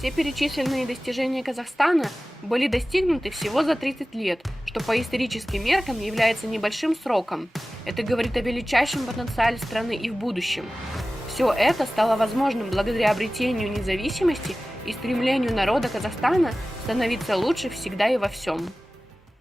Все перечисленные достижения Казахстана были достигнуты всего за 30 лет, что по историческим меркам является небольшим сроком. Это говорит о величайшем потенциале страны и в будущем. Все это стало возможным благодаря обретению независимости и стремлению народа Казахстана становиться лучше всегда и во всем.